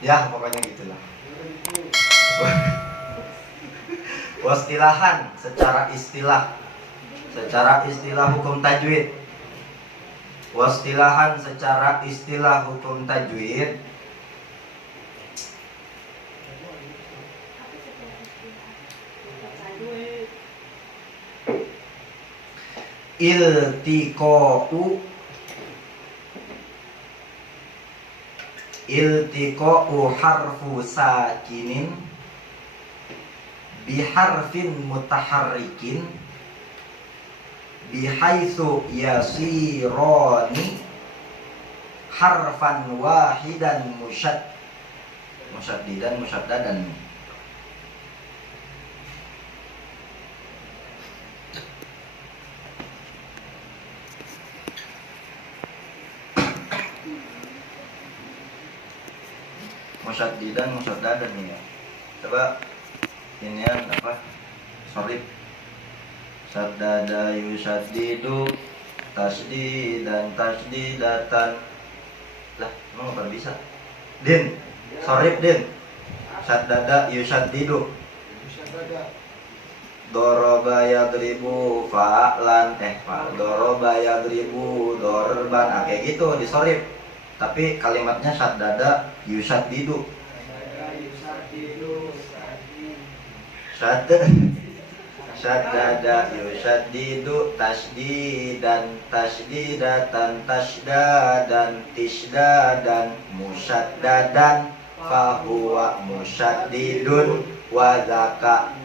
Ya pokoknya gitulah. Wastilahan secara istilah hukum tajwid. Wastilahan secara istilah hukum tajwid. Iltiqa'u harfu sakinin biharfin mutaharrikin bihaitsu yasirani harfan wahidan musyaddidan musyaddadan. Musyaddidan musyaddadan ya. Coba ini apa? Sorry. Syaddada yusyaddidu tasdidan tasdidatan. Lah, emang apa bisa? Din. Sorry, Din. Syaddada yusyaddidu. Doroba yadribu fa'lan doroba yadribu dorban. Kayak gitu disorif. Tapi kalimatnya syaddada yusyaddidu. Syaddada yusyaddidu tasdidan tasdidatan tasdadan tisdadan musyaddadan fahuwa musyaddidun wa dzaka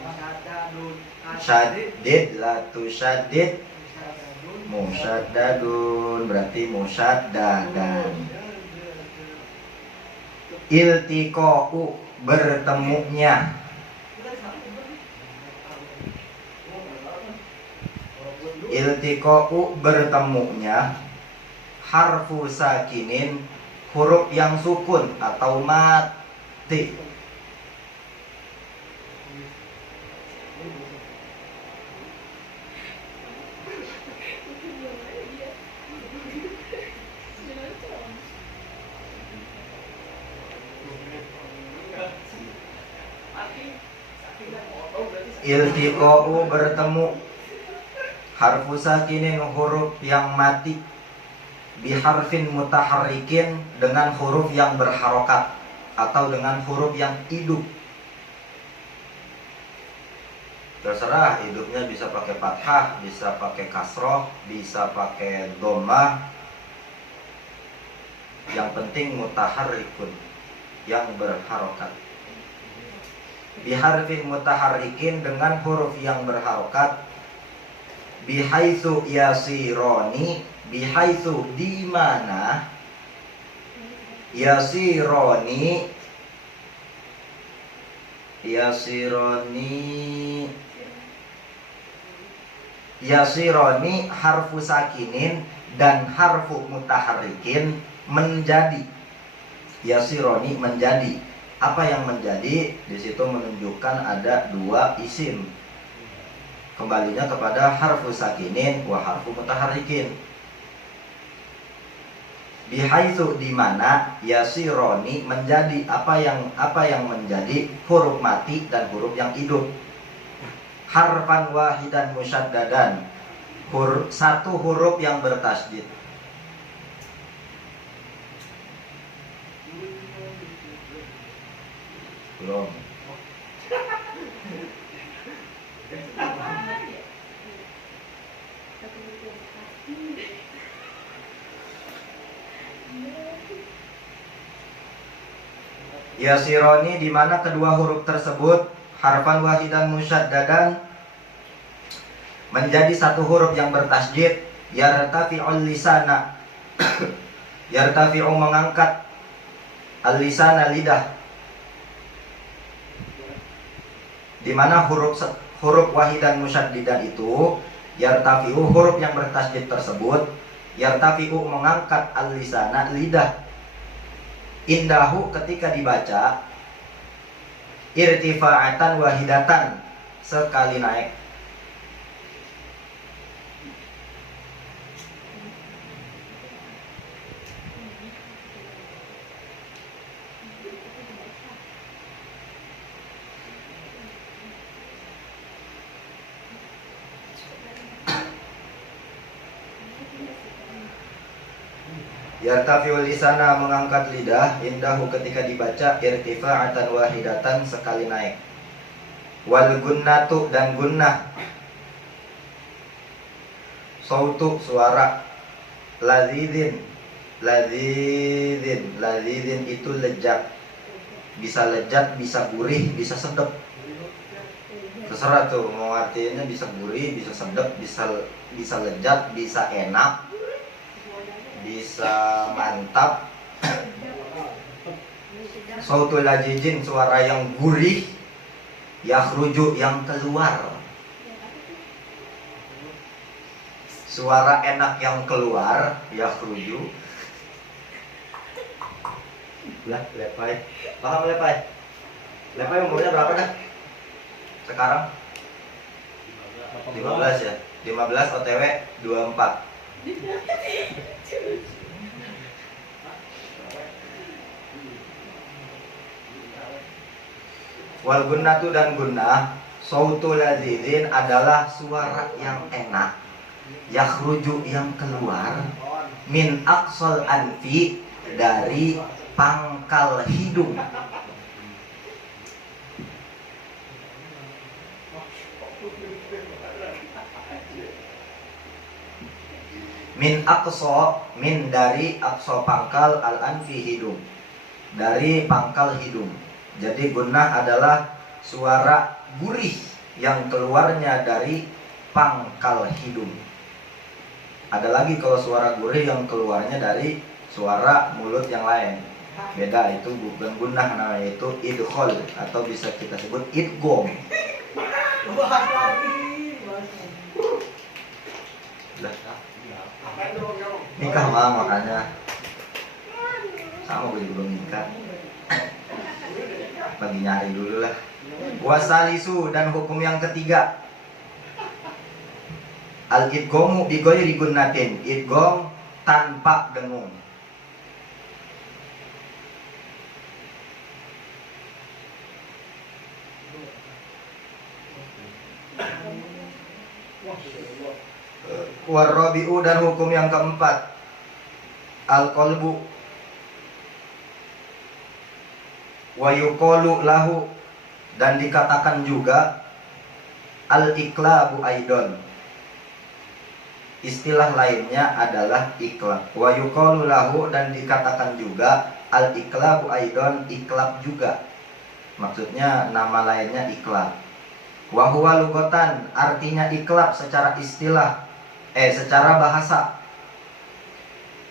syaddid la tusyaddid musyaddadun berarti musyaddadan. Iltiqa'u bertemunya. Iltiqa'u bertemunya harfu sakinin huruf yang sukun atau mati. Iltiqa'u bertemu harfu sakinin huruf yang mati biharfin mutaharrikin dengan huruf yang berharokat atau dengan huruf yang hidup. Terserah hidupnya bisa pakai fathah, bisa pakai kasroh, bisa pakai dhammah. Yang penting mutaharrikun, yang berharokat. Biharfin mutaharrikin dengan huruf yang berharokat. Bihaitsu yasironi, bihaitsu di mana yasironi harfu sakinin dan harfu mutaharrikin menjadi. Yasironi menjadi. Apa yang menjadi? Di situ menunjukkan ada dua isim. Kembalinya kepada harfu sakinin wa harfu mutaharrikin. Bihaitsu di mana yasironi menjadi. Apa yang menjadi? Huruf mati dan huruf yang hidup. Harfan wahidan musyaddadan. Satu huruf yang bertasydid. Belum. Yasironi di mana kedua huruf tersebut harfan wahidan musyaddadan menjadi satu huruf yang bertasydid. Yartafi'ul lisana yartafi'u mengangkat al-lisana lidah. Di mana huruf wahidan musyaddidan itu yartafi'u huruf yang bertasydid tersebut yartafi'u mengangkat al-lisana lidah. Indahu ketika dibaca irtifa'atan wahidatan sekali naik. Yartafiul lisana, mengangkat lidah, indahu ketika dibaca, irtifa'atan wahidatan, sekali naik. Wal gunnatu, dan gunnah, sautu, suara. Lazidin, lazidin itu lezat. Bisa lezat, bisa gurih, bisa sedap. Terserah tuh mau artinya, bisa gurih, bisa sedap, bisa lezat, bisa enak, bisa mantap. Sautul lazizin, suara yang gurih. Yakhruju, yang keluar. Suara enak yang keluar, yakhruju. Lah, lepai. Paham lepai? Lepai umurnya berapa dah? Sekarang? 15 ya? 15 OTW 24. Wal gunnatu, dan gunnah, sautul lazizin adalah suara yang enak. Yakhruju, yang keluar. Min aqsal anfi, dari pangkal hidung. Min aqsa, min dari aqsa pangkal, al anfi hidung, dari pangkal hidung. Jadi gunnah adalah suara gurih yang keluarnya dari pangkal hidung. Ada lagi kalau suara gurih yang keluarnya dari suara mulut yang lain. Beda, itu bukan gunnah namanya, itu idkhol, atau bisa kita sebut idgham. Nikah mah makanya sama gue juga belum nikah. Bagi nyari dulu lah. Wasalisu, dan hukum yang ketiga, al-idghamu bi ghairi gunnatin, idgham tanpa dengung. Warabi'u, dan hukum yang keempat, al-qalbu wa yuqalu lahu, dan dikatakan juga al-iklabu aidon. Istilah lainnya adalah iklab. Wa yuqalu lahu, dan dikatakan juga al-iklabu aidon, iklab juga. Maksudnya nama lainnya iklab. Wa huwa lughatan, artinya iklab secara istilah, secara bahasa.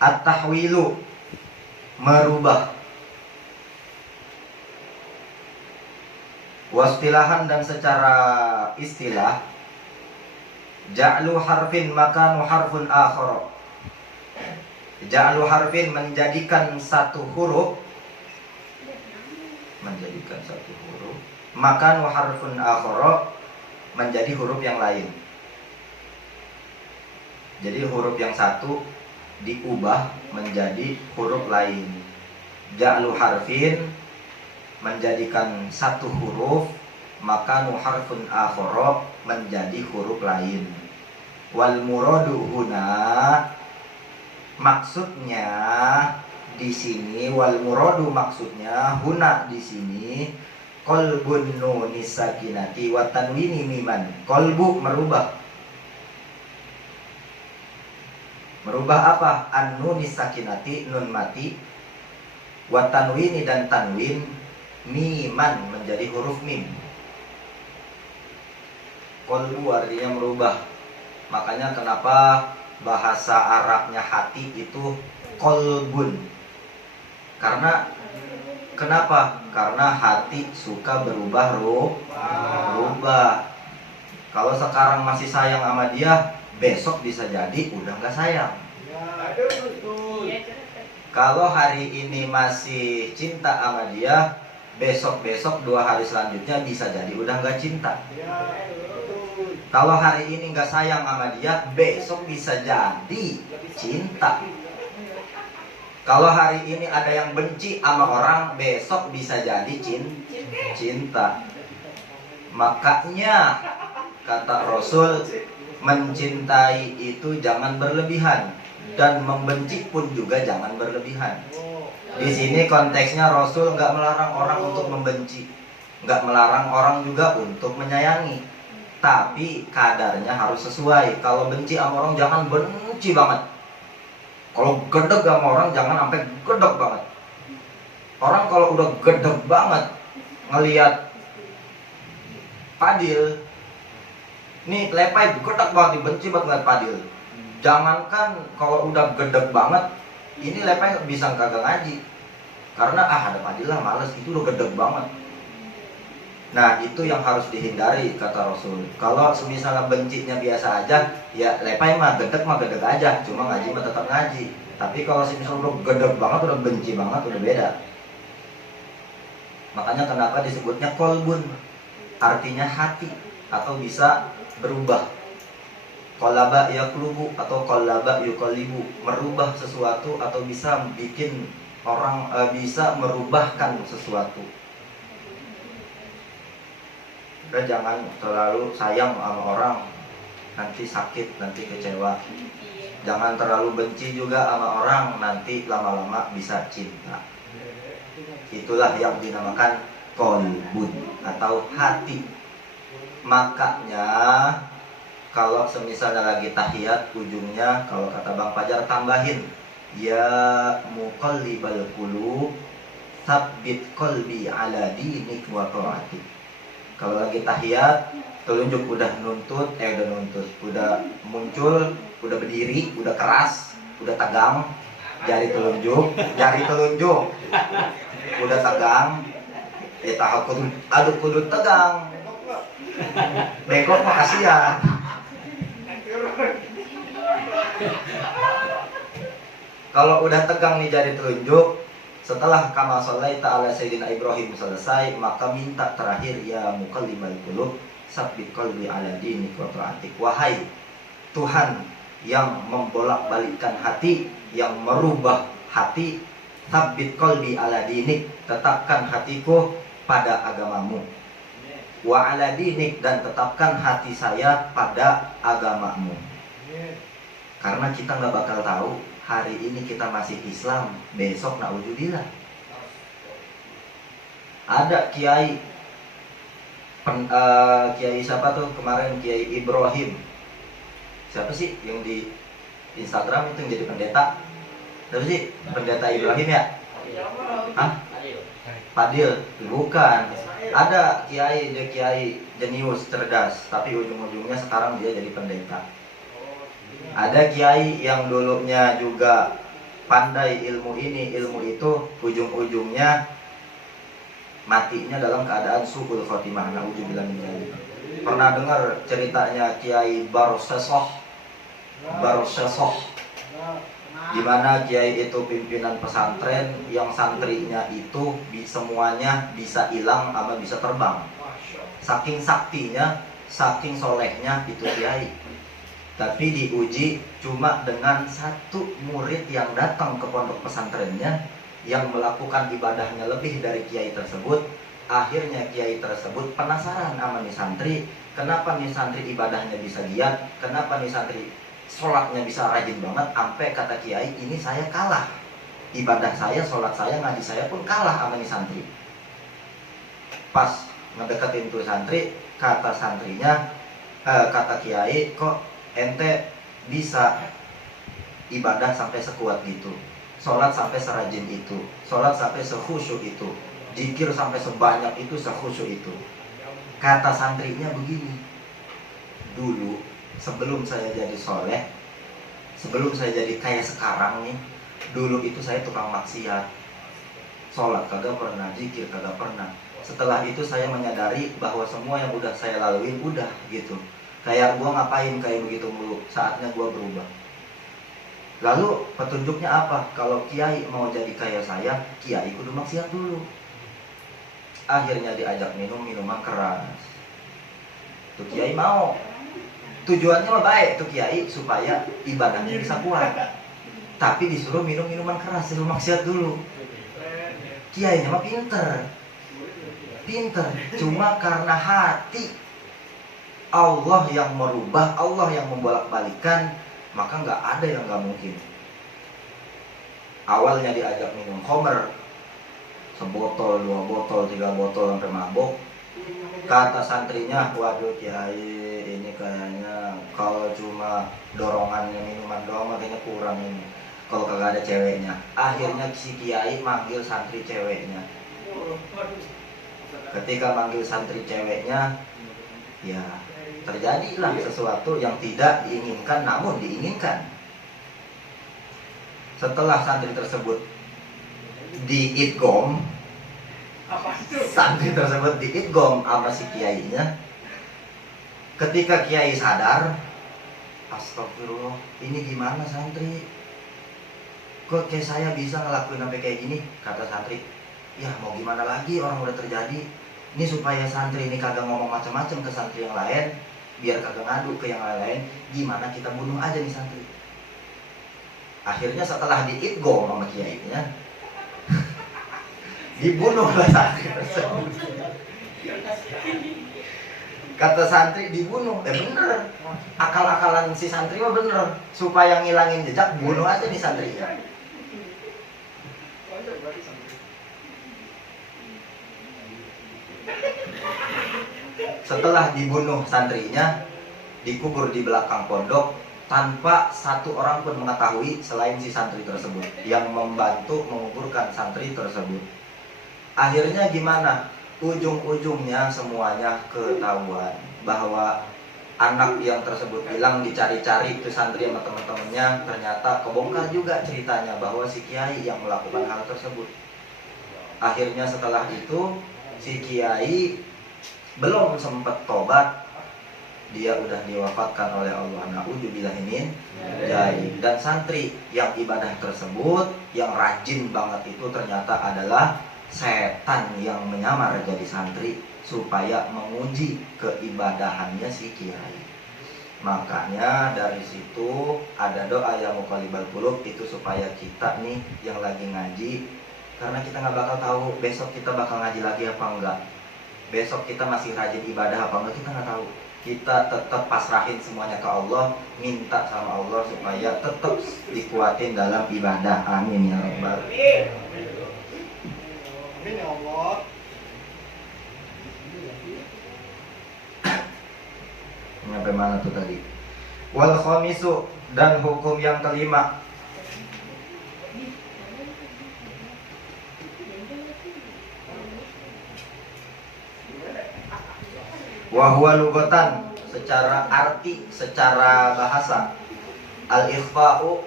At-tahwilu, merubah. Wastilahan, dan secara istilah, ja'lu harfin makanu harfun akhar. Ja'lu harfin, menjadikan satu huruf, makanu harfun akhar, menjadi huruf yang lain. Jadi huruf yang satu diubah menjadi huruf lain. Ja'lu harfin, menjadikan satu huruf, maka harfun akhara, menjadi huruf lain. Wal muradu huna, maksudnya di sini, wal muradu maksudnya, huna di sini, qalbun nunis sakinati wa tanwini miman. Qalbu, merubah. Merubah apa? An nunis sakinati, nun mati, wa tanwini, dan tanwin, miman, menjadi huruf mim. Qalbu artinya merubah. Makanya kenapa bahasa Arabnya hati itu qalbun. Karena kenapa? Karena hati suka berubah rubah. Kalau sekarang masih sayang sama dia, besok bisa jadi udah gak sayang. Kalau hari ini masih cinta sama dia, besok-besok 2 hari selanjutnya bisa jadi udah gak cinta. Kalau hari ini gak sayang sama dia, besok bisa jadi cinta. Kalau hari ini ada yang benci sama orang, besok bisa jadi cinta. Makanya kata Rasul, mencintai itu jangan berlebihan. dan membenci pun juga jangan berlebihan. Di sini konteksnya Rasul nggak melarang orang untuk membenci, nggak melarang orang juga untuk menyayangi, tapi kadarnya harus sesuai. Kalau benci sama orang jangan benci banget. Kalau gedeg sama orang jangan sampai gedeg banget. Orang kalau udah gedeg banget ngelihat Fadil, nih Lepai gedeg banget, dibenci banget ngeliat Fadil. Jangankan kalau udah gedeg banget, ini Lepai bisa kagak ngaji karena ada Fadil lah, males, itu udah gedeg banget. Nah itu yang harus dihindari kata Rasul. Kalau misalnya bencinya biasa aja, ya Lepai mah gedeg aja, cuma ngaji mah tetap ngaji. Tapi kalau misalnya udah gedeg banget, udah benci banget, udah beda. Makanya kenapa disebutnya kolbun, artinya hati, atau bisa berubah. Kolaba yaklubu atau kolaba yukolibu, merubah sesuatu atau bisa bikin orang, bisa merubahkan sesuatu. Kita jangan terlalu sayang sama orang, nanti sakit, nanti kecewa. Jangan terlalu benci juga sama orang, nanti lama-lama bisa cinta. Itulah yang dinamakan kolbun atau hati. Makanya kalau semisalnya lagi tahiyat, ujungnya kalau kata Bang Fajar tambahin, ya muqallibal qulub tsabbit qalbi ala dinik wa ta'atik. Kalau lagi tahiyat, telunjuk udah nuntut, udah muncul, udah berdiri, udah keras, udah tegang, jari telunjuk udah tegang, ya tahap kudu tegang, bengkok mah kasihan. Kalau udah tegang nih jari telunjuk, setelah kama sholaita ala sayyidina Ibrahim selesai, maka minta terakhir, ya muqallibal qulub tsabbit qalbi ala dinik wa ta'atik. Wahai Tuhan yang membolak-balikkan hati, yang merubah hati, tsabbit qalbi ala dinik, tetapkan hatiku pada agamamu. Wa ala dinik, dan tetapkan hati saya pada agamamu. Karena kita nggak bakal tahu hari ini kita masih Islam, besok na'udzubillah. Ada kiai, kiai siapa tuh kemarin, Kiai Ibrahim. Siapa sih yang di Instagram itu yang jadi pendeta? Siapa sih? Pendeta Ibrahim ya? Hah? Fadil? Bukan. Ada kiai, dia kiai jenius, cerdas, tapi ujung-ujungnya sekarang dia jadi pendeta. Ada kiai yang dulunya juga pandai ilmu ini, ilmu itu, ujung-ujungnya matinya dalam keadaan su'ul khotimah. Na'udzubillah min dzalik. Pernah dengar ceritanya Kiai Barsesoh, di mana kiai itu pimpinan pesantren yang santrinya itu semuanya bisa hilang sama bisa terbang. Saking saktinya, saking solehnya itu kiai. Tapi diuji cuma dengan satu murid yang datang ke pondok pesantrennya, yang melakukan ibadahnya lebih dari kiai tersebut. Akhirnya kiai tersebut penasaran sama nih santri, kenapa nih santri ibadahnya bisa giat, kenapa nih santri sholatnya bisa rajin banget, sampai kata kiai, ini saya kalah, ibadah saya, sholat saya, ngaji saya pun kalah sama nih santri. Pas ngedeketin tuh santri, kata santrinya, kata kiai, kok ente bisa ibadah sampai sekuat gitu, sholat sampai serajin itu, sholat sampai sekhusyuk itu, zikir sampai sebanyak itu, sekhusyuk itu. Kata santrinya begini, dulu sebelum saya jadi soleh, sebelum saya jadi kayak sekarang nih, dulu itu saya tukang maksiat, sholat kagak pernah, zikir kagak pernah. Setelah itu saya menyadari bahwa semua yang udah saya lalui udah gitu, kayak gua ngapain kayak begitu mulu, saatnya gua berubah. Lalu petunjuknya apa? Kalau kiai mau jadi kayak saya, kiai kudu maksiat dulu. Akhirnya diajak minum minuman keras, tuh kiai mau. Tujuannya mah baik tuh kiai, supaya ibadahnya bisa kuat. Tapi disuruh minum minuman keras, disuruh maksiat dulu. Kiainya mah pinter, cuma karena hati Allah yang merubah, Allah yang membolak-balikan, maka nggak ada yang nggak mungkin. Awalnya diajak minum khamr, sebotol, 2 botol, 3 botol sampai mabuk. Kata santrinya, waduh kiai, ini kayaknya kalau cuma dorongannya minuman doang kayaknya kurang ini. Kalau kagak ada ceweknya. Akhirnya si kiai manggil santri ceweknya. Ketika manggil santri ceweknya, ya terjadilah sesuatu yang tidak diinginkan namun diinginkan. Setelah santri tersebut diidgom, santri tersebut diidgom sama si kiainya. Ketika kiai sadar, astagfirullah, ini gimana santri? Kok kayak saya bisa ngelakuin sampai kayak gini? Kata santri, ya mau gimana lagi, orang udah terjadi. Ini supaya santri ini kagak ngomong macam-macam ke santri yang lain, biar kagak ngadu ke yang lain, gimana kita bunuh aja nih santri. Akhirnya setelah diidgom sama kiainya, dibunuhlah santri tersebut. Kata santri dibunuh, bener. Akal-akalan si santri mah bener. Supaya ngilangin jejak, bunuh aja nih santrinya. Setelah dibunuh santrinya, dikubur di belakang pondok tanpa satu orang pun mengetahui selain si santri tersebut yang membantu menguburkan santri tersebut. Akhirnya gimana? Ujung-ujungnya semuanya ketahuan bahwa anak yang tersebut bilang dicari-cari itu santri sama teman-temannya, ternyata kebongkar juga ceritanya bahwa si kiai yang melakukan hal tersebut. Akhirnya setelah itu si kiai belum sempat tobat, dia udah diwafatkan oleh Allah. Na'udzubillah min dzalik. Dan santri yang ibadah tersebut, yang rajin banget itu ternyata adalah setan yang menyamar jadi santri supaya menguji keibadahannya si kiai. Makanya dari situ ada doa yang muqallibal qulub, itu supaya kita nih yang lagi ngaji, karena kita nggak bakal tahu besok kita bakal ngaji lagi apa enggak, besok kita masih rajin ibadah apa enggak, kita nggak tahu. Kita tetap pasrahin semuanya ke Allah, minta sama Allah supaya tetap dikuatin dalam ibadah. Amin ya rabbal alamin. Amin ya Allah. Sampai mana tuh tadi? Wal khamisu, dan hukum yang kelima, wahwa lugatan, secara arti, secara bahasa, al-ikhfa'u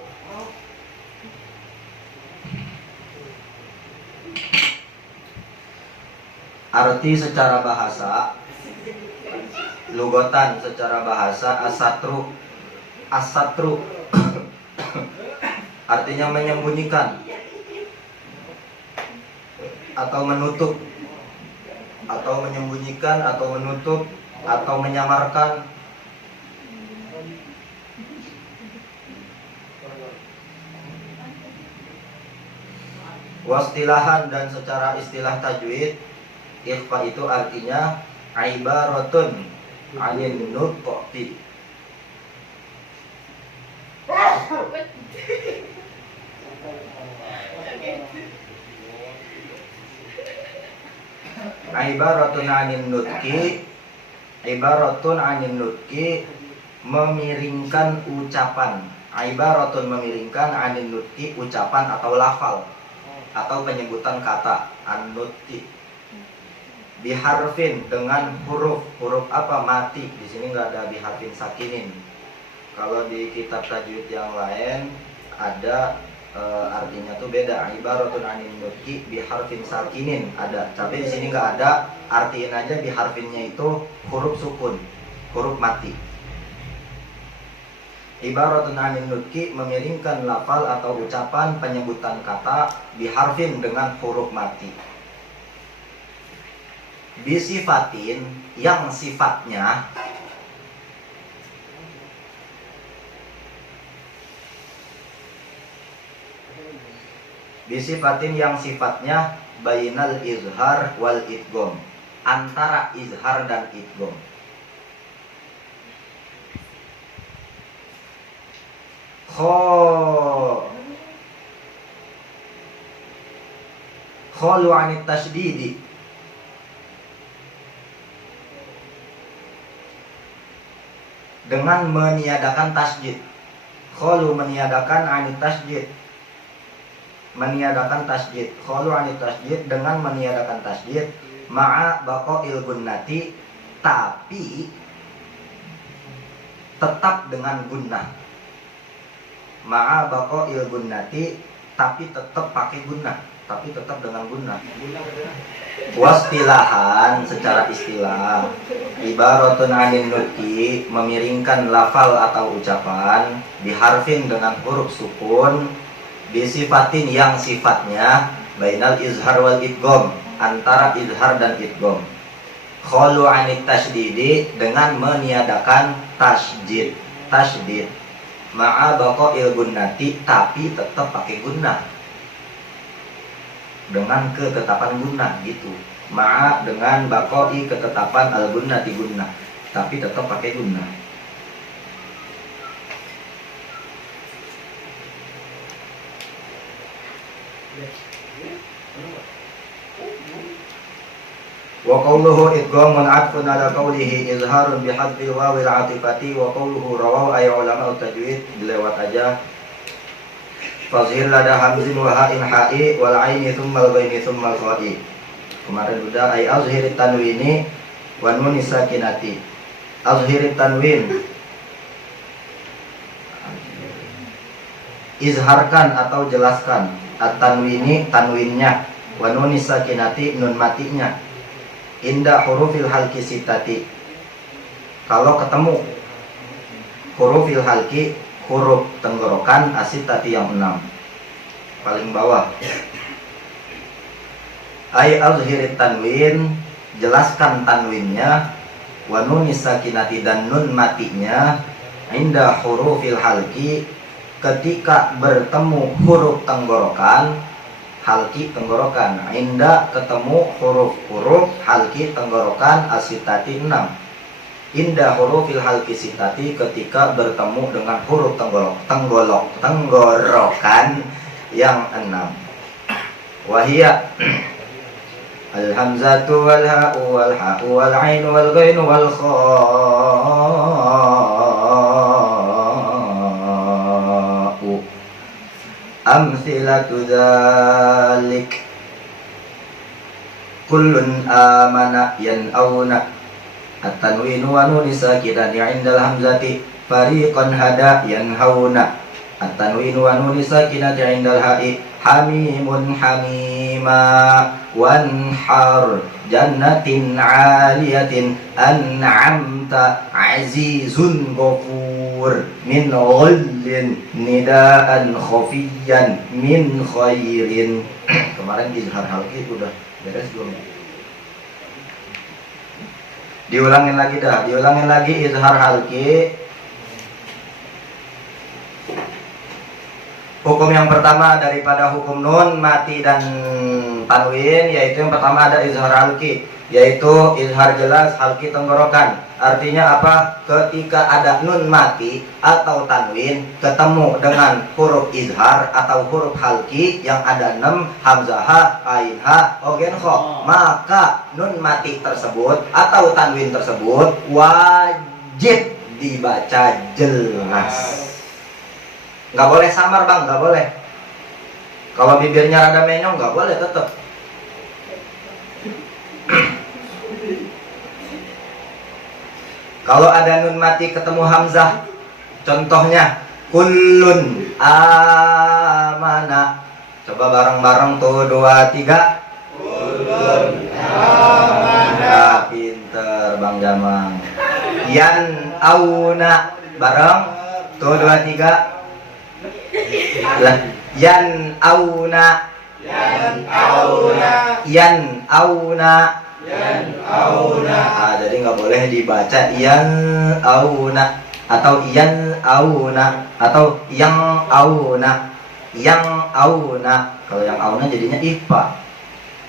arti secara bahasa, lugatan secara bahasa, asatru artinya menyembunyikan atau menutup, atau menyembunyikan atau menutup atau menyamarkan. Wastilahan, dan secara istilah tajwid, ikhfa itu artinya ibaratun anin nutqi, ibaratun anin nutqi, ibaratun anin nutqi, memiringkan ucapan. Ibaratun memiringkan, anin nutqi ucapan atau lafal atau penyebutan kata, an-nutqi. Biharfin, dengan huruf. Huruf apa? Mati. Di sini nggak ada biharfin sakinin. Kalau di kitab tajwid yang lain ada artinya tuh beda. Ibaratun anin nutqi biharfin sakinin ada. Tapi di sini nggak ada. Artiin aja biharfinnya itu huruf sukun, huruf mati. Ibaratun anin nutqi, memiringkan lafal atau ucapan penyebutan kata, biharfin dengan huruf mati. Bisifatin, yang sifatnya bisifatin, yang sifatnya bainal izhar wal idgham, antara izhar dan idgham. Khalu 'anit tasydidi, dengan meniadakan tasydid. Khalu meniadakan 'anit tasydid, meniadakan tasydid. Khalu 'anit tasydid, dengan meniadakan tasydid, ma'a baqa'il gunnati, tapi tetap dengan gunnah. Ma'a baqa'il gunnati, tapi tetap pakai gunnah, tapi tetap dengan gunnah. Wastilahan, secara istilah, ibaratun 'anil nutqi, memiringkan lafal atau ucapan, biharfin dengan huruf sukun, bisifatin yang sifatnya bainal izhar wal idgham, antara izhar dan idgham. Khalu 'anit tasydidi, dengan meniadakan tasydid. Ma'a baqa'il gunnati, tapi tetap pakai gunnah, dengan ketetapan gunnah gitu. Ma'a dengan baqa'i, ketetapan al gunnati gunnah, tapi tetap pakai gunnah. Wa qawluhu idghamun 'atfun 'ala qawlihi izharun bihadfil wawil 'atifati, wa qawluhu rawahu ay ulama tajwid, dilewat aja. Fazhir lada hamzin wa ha'in ha'i wal 'aini tsumma al ghaini tsumma al qa'i. Kemarin udah ay azhirit tanwini wa nun sakinati. Azhirit tanwin, izharkan atau jelaskan. At-tanwini, tanwinnya, wa nun sakinati, nun matinya. Inda hurufil halki sitati, kalau ketemu hurufil halki, huruf tenggorokan asitati yang 6, paling bawah. Ay azhirit tanwin, jelaskan tanwinnya, wa nun sakinati, dan nun matinya. Inda hurufil halki, ketika bertemu huruf tenggorokan, halki tenggorokan. Inda ketemu huruf-huruf halki tenggorokan asitati 6. Inda hurufil halki sitati, ketika bertemu dengan huruf tenggorokan yang 6. Wahia al hamzatu wal ha'u wal ha'u wal 'ainu wal ghainu wal kha'u. Amthilatu dzalik kullun amana yan'auna, at-tanwinu wa nun sakinati 'indal hamzati, fariqan hada yanhauna, at-tanwinu wa nun sakinati 'indal ha'i, hamimun hamima, wanhar jannatin 'aliyatin, an'amta 'azizun ghafur, min ghullin nidaan khafiyan min khairin. Kemarin izhar halki udah beres belum? Diulangin lagi izhar halki. Hukum yang pertama daripada hukum nun mati dan tanwin, yaitu yang pertama ada izhar halki, yaitu izhar jelas halki tenggorokan. Artinya apa? Ketika ada nun mati atau tanwin ketemu dengan huruf izhar atau huruf halki yang ada 6, hamzah ha, ain ha, ogen kho, maka nun mati tersebut atau tanwin tersebut wajib dibaca jelas. Nggak boleh samar bang, nggak boleh. Kalau bibirnya rada menyong nggak boleh tetap. Kalau ada nun mati ketemu hamzah, contohnya kullun amana. Coba bareng-bareng tuh 2, 3. Kullun amana. Pinter Bang Jamang. Yan auna, bareng tuh 2, 3. Yan auna. Yan auna. Yan auna. Jadi nggak boleh dibaca yan auna atau yan auna atau yang auna. Kalau yang auna jadinya ifa.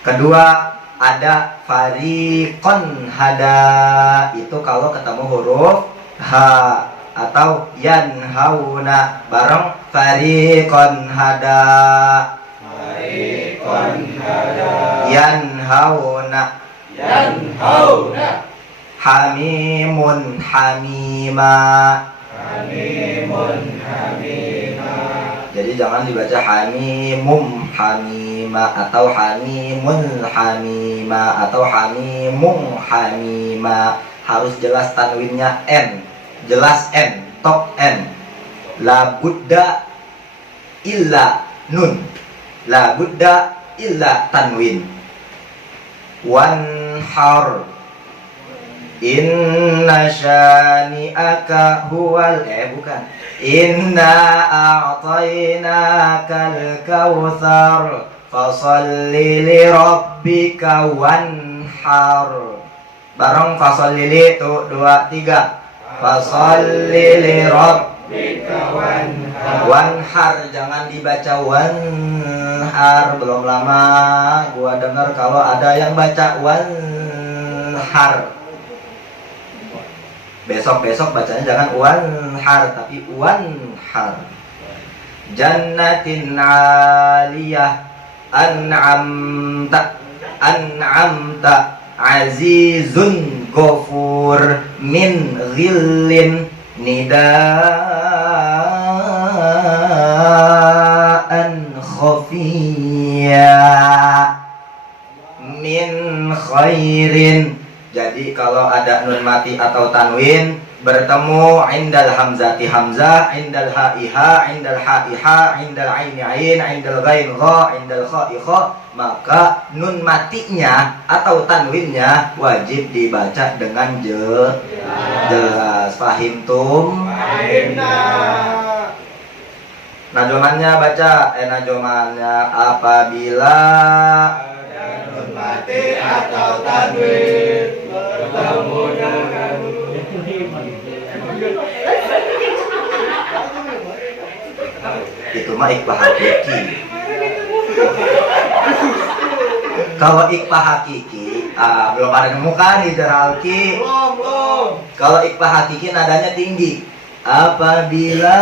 Kedua ada fariqon hada, itu kalau ketemu huruf h, atau yan hauna bareng fariqon hada. yanhauna hamimun hamima. Jadi jangan dibaca hamimum hamima atau hamimun hamima atau hamimung hamima. Harus jelas tanwinnya n, jelas n, tok n. La budda illa nun, la budda illa tanwin. Wanhar inna syani'aka huwal bukan. Inna a'tainakal kautsar fasalli li rabbika wanhar. Bareng fasalli li tuh 2 3. Fasalli li rabbika wanhar. Wanhar jangan dibaca wanhar. Belum lama gua dengar kalau ada yang baca wanhar. Besok-besok bacanya jangan wanhar tapi wanhar. Jannatin 'aliyah an'amta azizun ghafur min ghillin nidaan khafiyya min khairin. Jadi kalau ada nun mati atau tanwin bertemu indal hamzati hamzah, indal ha'i ha, indal ha'i ha, indal aini ain, indal ghain gha, indal kha'i kha, maka nun matinya atau tanwinnya wajib dibaca dengan jelas. Fahim tum? Najomannya baca, najomannya apabila nun mati atau tanwin bertemu dengan itu mah ikhfa hakiki. Kalau ikhfa hakiki belum ada nemu kan di Jaralki. Kalau ikhfa hakiki nadanya tinggi. Apabila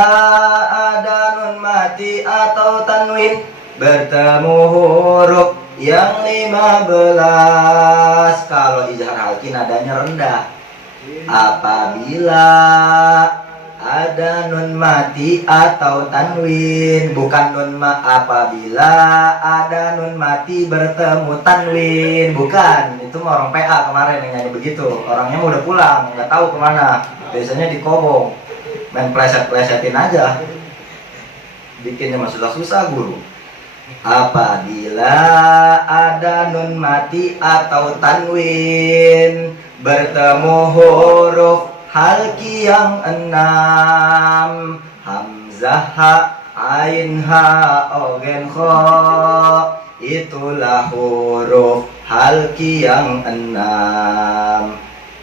ada nun mati atau tanwin bertemu huruf yang 15. Kalau ijhar halki nadanya rendah. Apabila ada nun mati atau tanwin, bukan apabila ada nun mati bertemu tanwin, bukan. Itu mah orang PA kemarin yang nyanyi begitu. Orangnya udah pulang, nggak tahu kemana. Biasanya di Kobong, main pleset-plesetin aja. Bikinnya mah susah-susah guru. Apabila ada nun mati atau tanwin bertemu huruf halki yang 6, hamzah ha, ain ha, ogen kha, itulah huruf halki yang 6.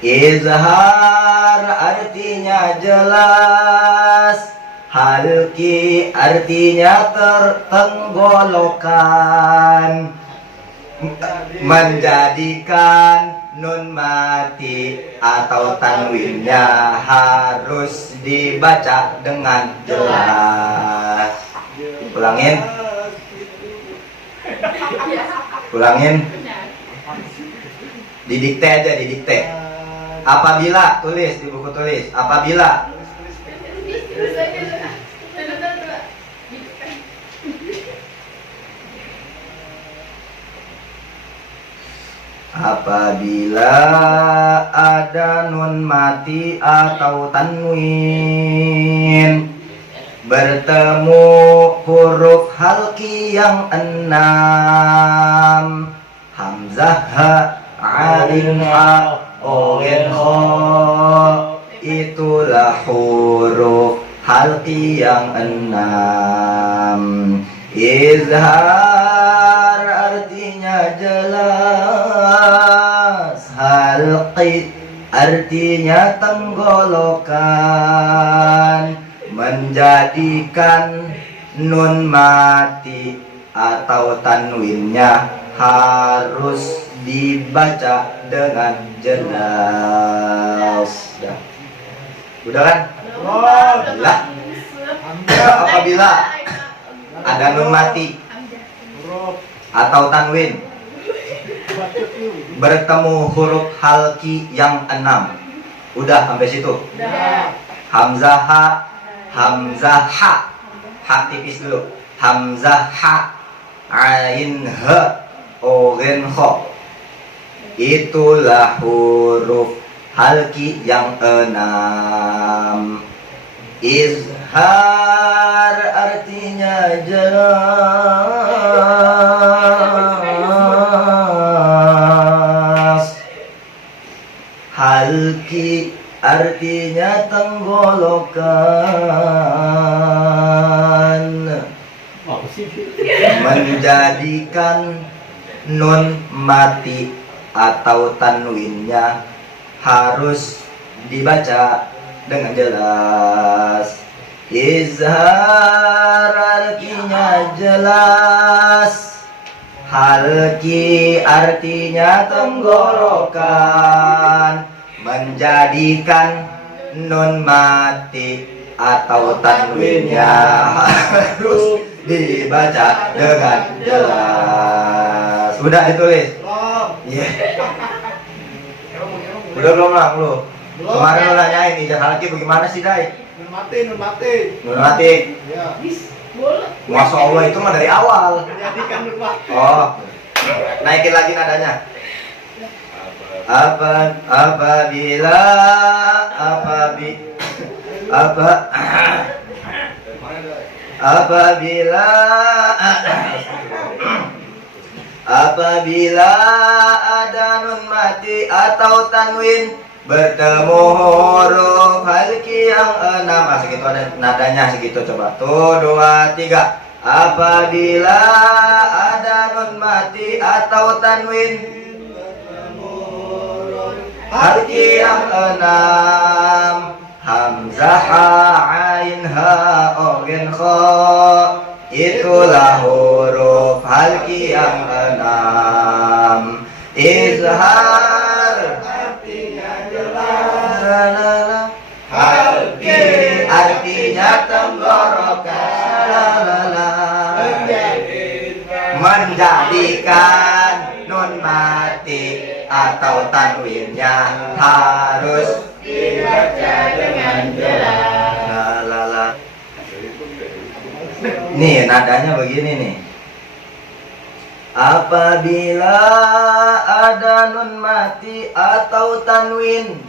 Izhar artinya jelas, halki artinya tertenggolokkan, menjadikan nun mati atau tanwinnya harus dibaca dengan jelas. Ulangin. Didikte aja, didikte. Apabila, tulis di buku tulis. Apabila ada nun mati atau tanwin bertemu huruf halki yang 6, hamzah ha, ain ha, ogen kha, itulah huruf halki yang 6. Izhar artinya jelas, halqi artinya tenggolokan, menjadikan nun mati atau tanwinnya harus dibaca dengan jelas. Udah kan? Apabila ada nun mati atau tanwin. Bertemu huruf halki yang 6. Udah sampai situ? Hamzah ha, hamzah ha. Ha tipis dulu. Hamzah ha, ain ha, ogen kho. Itulah huruf halki yang 6. Izhar artinya jelas. Halki artinya tenggorokan. Menjadikan nun mati atau tanwinnya harus dibaca dengan jelas. Izhar artinya jelas. Halki artinya tenggorokan. Menjadikan nun mati atau tanwinnya harus dibaca dengan jelas. Udah ditulis? Iya. Udah belum lang lu? Kemarin lu nanyain ijazah halki bagaimana sih, Dai? Nun mati. Nun mati. Ya. Masya Allah, itu mah dari awal. Menjadikan nun mati. Oh, naikin lagi nadanya. Apabila ada nun mati atau tanwin bertemu huruf halki yang 6. Segitu ada nadanya, segitu coba. Tuh, 2, 3. Apabila ada nun mati atau tanwin halki yang 6. Hamzah ha, ain ha, ogen kho. Itulah huruf halki yang 6. Izhar artinya jelas. Halki artinya tenggorokan. Menjadikan nun mati atau tanwinnya harus dibaca dengan jelas. Nih nadanya begini nih. Apabila ada nun mati atau tanwin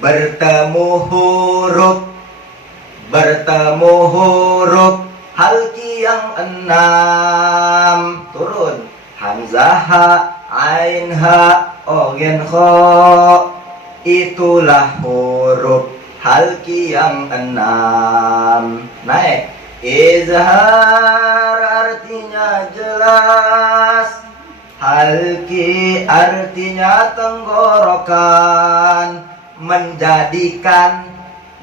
bertemu huruf halki yang 6. Turun. Hamzah ha, ain ha, ogen kho. Itulah huruf halki yang 6. Naik. Izhar artinya jelas. Halki artinya tenggorokan. Menjadikan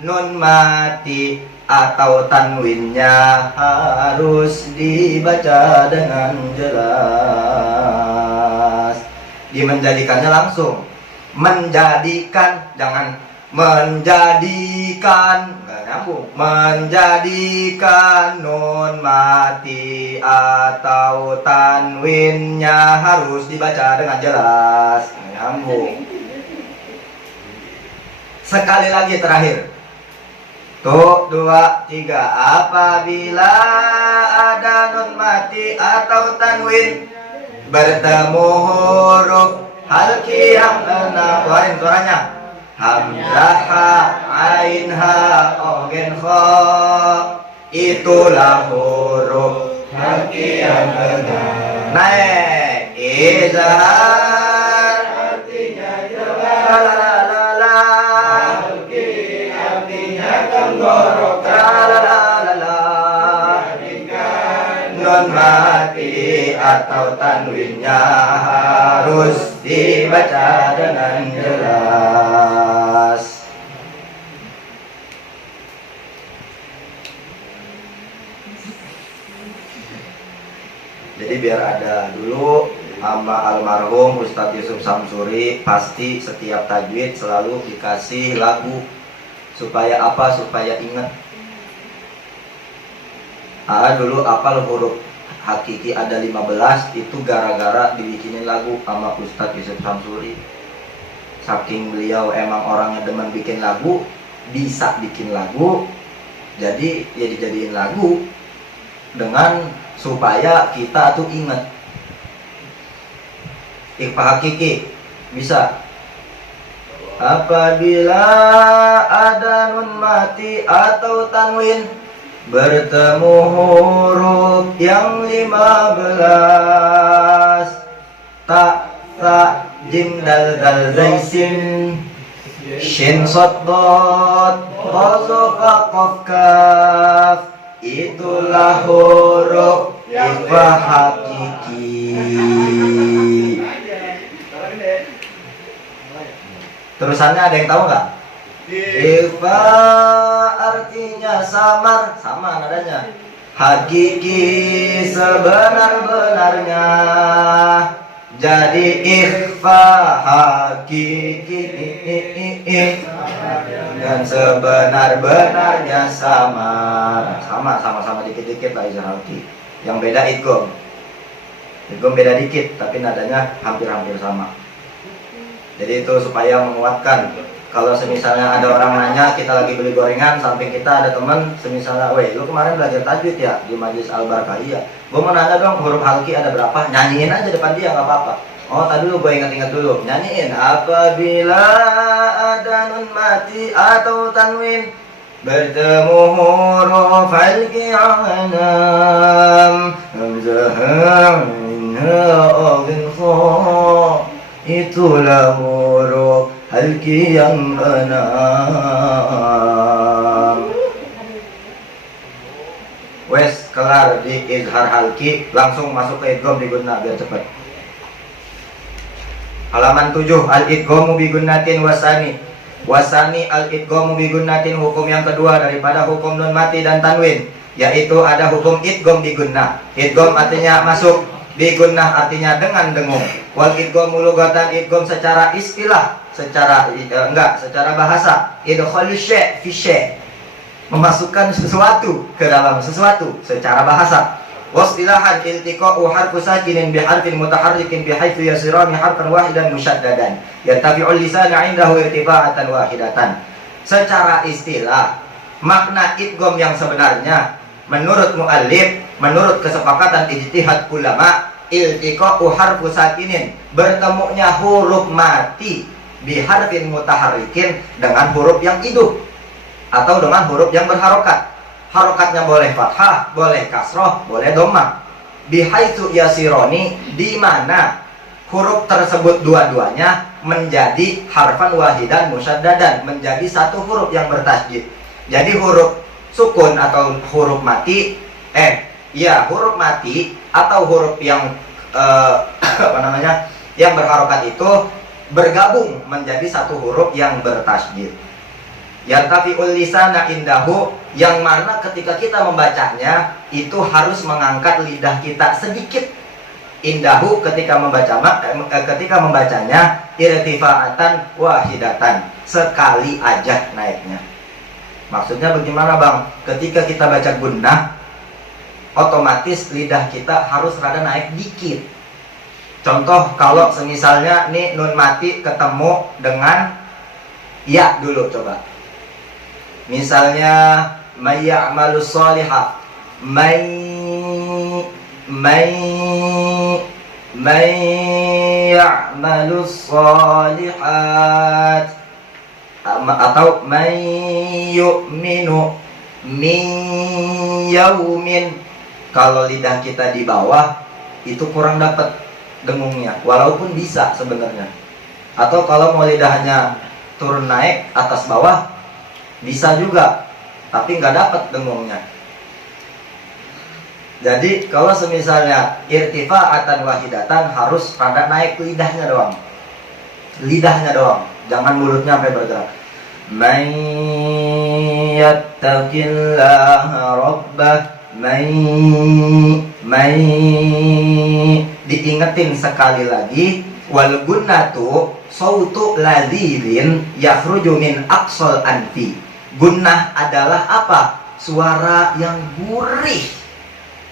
nun mati atau tanwinnya harus dibaca dengan jelas. Dimenjadikannya langsung. Menjadikan, jangan menjadikan, nggak nyambung. Menjadikan nun mati atau tanwinnya harus dibaca dengan jelas. Nggak nyambung. Sekali lagi terakhir. Tuh, 2, 3. Apabila ada nun mati atau tanwin bertemu huruf halki yang 6. Keluarin suaranya. Hamzah ha, ain ha, ogen kho. Itulah huruf halki yang 6. Naik. Izhar artinya jelas. Halki artinya tenggorokan. Nun mati atau tanwinnya harus dibaca dengan jelas. Jadi biar ada dulu sama almarhum Ustadz Yusuf Samsuri, pasti setiap tajwid selalu dikasih lagu. Supaya apa? Supaya ingat. Dulu apal huruf Hakiki ada 15, itu gara-gara dibikinin lagu sama Ustadz Yusuf Samsuri. Saking beliau emang orangnya demen bikin lagu, bisa bikin lagu, jadi ya dijadiin lagu dengan supaya kita tuh inget. Ikhfa hakiki bisa. Apabila ada nun mati atau tanwin bertemu huruf yang 15, ta, sa, jim, dal, dal, zai, sin, shin, sod, dot, ta, za, fa, qaf, kaf, itulah huruf ikhfa hakiki. Terusannya ada yang tahu nggak? Ikhfa artinya samar, sama nadanya. Hakiki sebenar-benarnya. Jadi ikhfa hakiki dan sebenar-benarnya sama dikit-dikit lah izharati. Yang beda idgham. Idgham beda dikit, tapi nadanya hampir-hampir sama. Jadi itu supaya menguatkan. Kalau semisalnya ada orang nanya, kita lagi beli gorengan, samping kita ada teman, semisalnya, weh, lu kemarin belajar tajwid ya di Majelis Al-Barakah? Iya. Gue mau nanya dong, huruf halki ada berapa? Nyanyiin aja depan dia, nggak apa-apa. Oh, tadi dulu gue ingat-ingat dulu. Nyanyiin. Apabila ada nun mati atau tanwin bertemu huruf halki anam hamzah itulah huruf halki yang enam. Wes kelar di izhar halki, langsung masuk ke idgham bi gunnah biar cepat. Halaman 7, al-idghamu bi gunnatin wasani. Wasani al-idghamu bi gunnatin, hukum yang kedua daripada hukum nun mati dan tanwin, yaitu ada hukum idgham bi gunnah. Idgham artinya masuk, bi gunnah artinya dengan dengung. Wal idghamu lugatan, idgham secara istilah, secara bahasa, idkhal syai' fi syai', memasukkan sesuatu ke dalam sesuatu secara bahasa. Wasilahan iltiqa'u harfu sakinin bi harfin mutaharrikin bi haitsu yasirani harfan wahidan musyaddadan yattabi'ul lisana 'indahu irtifa'atan wahidatan. Secara istilah, makna idgham yang sebenarnya menurut muallif, menurut kesepakatan ijtihad ulama, iltiqa'u harfu sakinin, bertemunya huruf mati bi harfin mutaharrikin, dengan huruf yang hidup atau dengan huruf yang berharokat. Harokatnya boleh fathah, boleh kasroh, boleh dhammah. Bihaitsu yasironi, di mana huruf tersebut dua-duanya menjadi harfan wahidan musyaddadan, menjadi satu huruf yang bertasydid. Jadi huruf sukun atau huruf mati, huruf mati atau huruf yang yang berharokat itu bergabung menjadi satu huruf yang bertasydid. Yantafi'ul lisana indahu, yang mana ketika kita membacanya itu harus mengangkat lidah kita sedikit. Indahu, ketika membacanya irtifa'atan wahidatan, sekali aja naiknya. Maksudnya bagaimana bang? Ketika kita baca gunnah, otomatis lidah kita harus rada naik dikit. Contoh, kalau semisalnya nih nun mati ketemu dengan ya dulu, coba. Misalnya may ya'malus shaliha, may ya'malus shalihat, atau may yu'minu min yaumin. Kalau lidah kita di bawah itu kurang dapat dengungnya, walaupun bisa sebenarnya. Atau kalau mau lidahnya turun naik atas bawah bisa juga, tapi nggak dapat dengungnya. Jadi kalau semisalnya irtifa'atan wahidatan, harus rada naik lidahnya doang. Lidahnya doang, jangan mulutnya sampai bergerak. Man yattaqillaha rabbah, diingetin sekali lagi. Wal gunnatu sautu ladzibin yakhruju min aqsal anfi. Gunnah adalah apa? Suara yang gurih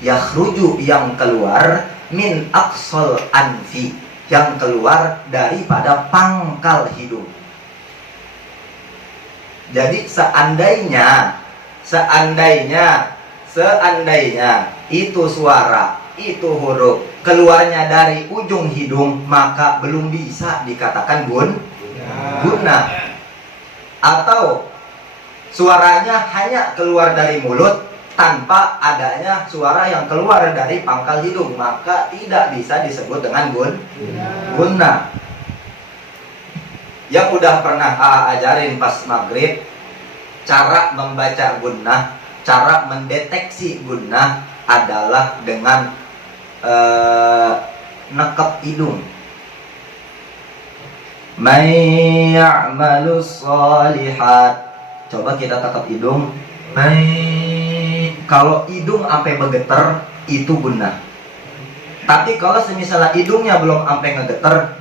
yakhruju yang keluar, min aqsal anfi yang keluar daripada pangkal hidung. Jadi seandainya itu suara, itu huruf keluarnya dari ujung hidung, maka belum bisa dikatakan guna. Atau suaranya hanya keluar dari mulut tanpa adanya suara yang keluar dari pangkal hidung, maka tidak bisa disebut dengan guna. Yang udah pernah ajarin pas maghrib, cara membaca gunnah, cara mendeteksi gunnah adalah dengan nekep hidung. May ya'malus shalihat. Coba kita tekap hidung. Kalau hidung sampai bergetar, itu gunnah. Tapi kalau misalnya hidungnya belum sampai ngegeter,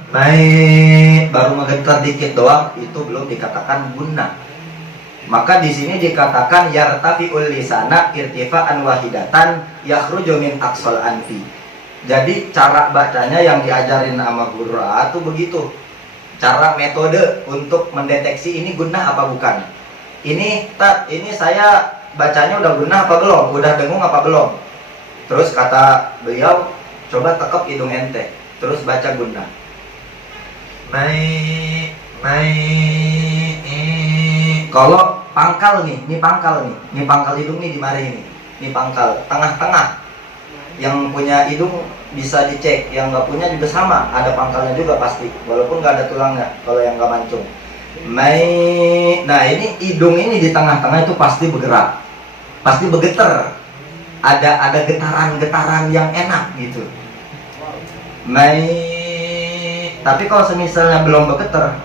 baru ngegeter dikit doang, itu belum dikatakan gunnah. Maka di sini dikatakan yartafi'ul lisana irtifa'an wahidatan yakhruju min aqsal anfi. Jadi cara bacanya yang diajarin sama guru itu begitu. Cara metode untuk mendeteksi ini gunnah apa bukan. Ini saya bacanya udah gunnah apa belum? Udah dengung apa belum? Terus kata beliau, coba tekep hidung ente, terus baca gunnah. Kalau pangkal nih, ini pangkal hidung nih di mana ini? Ini pangkal tengah-tengah. Yang punya hidung bisa dicek, yang nggak punya juga sama, ada pangkalnya juga pasti, walaupun nggak ada tulangnya. Kalau yang nggak mancung, nah ini hidung ini di tengah-tengah itu pasti bergerak, pasti bergetar, ada getaran-getaran yang enak gitu. Tapi kalau misalnya belum bergetar,